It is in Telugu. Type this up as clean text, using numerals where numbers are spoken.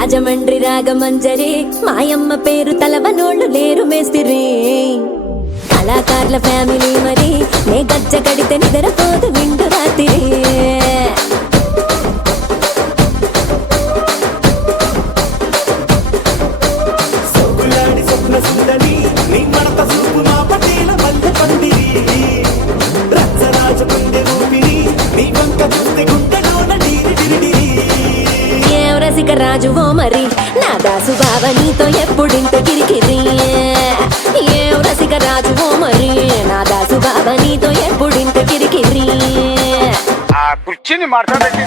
రాజమండ్రి రాగమంజరి మాయమ్మ పేరు తలవనోళ్ళు లేరు మేస్తిరి కళాకారుల ఫ్యామిలీ మరి నే గజ్జ కడితే నిద్రపోదు విండు రాత్రి రాజు ఓ మరి నా దాసు బావ నీతో ఎప్పుడింత కిరికిరి ఏం రసిక రాజు ఓ మరి నా దాసు బావ నీతో ఎప్పుడింత కిరికిరి ఆ కుర్చీని మార్చబెట్టి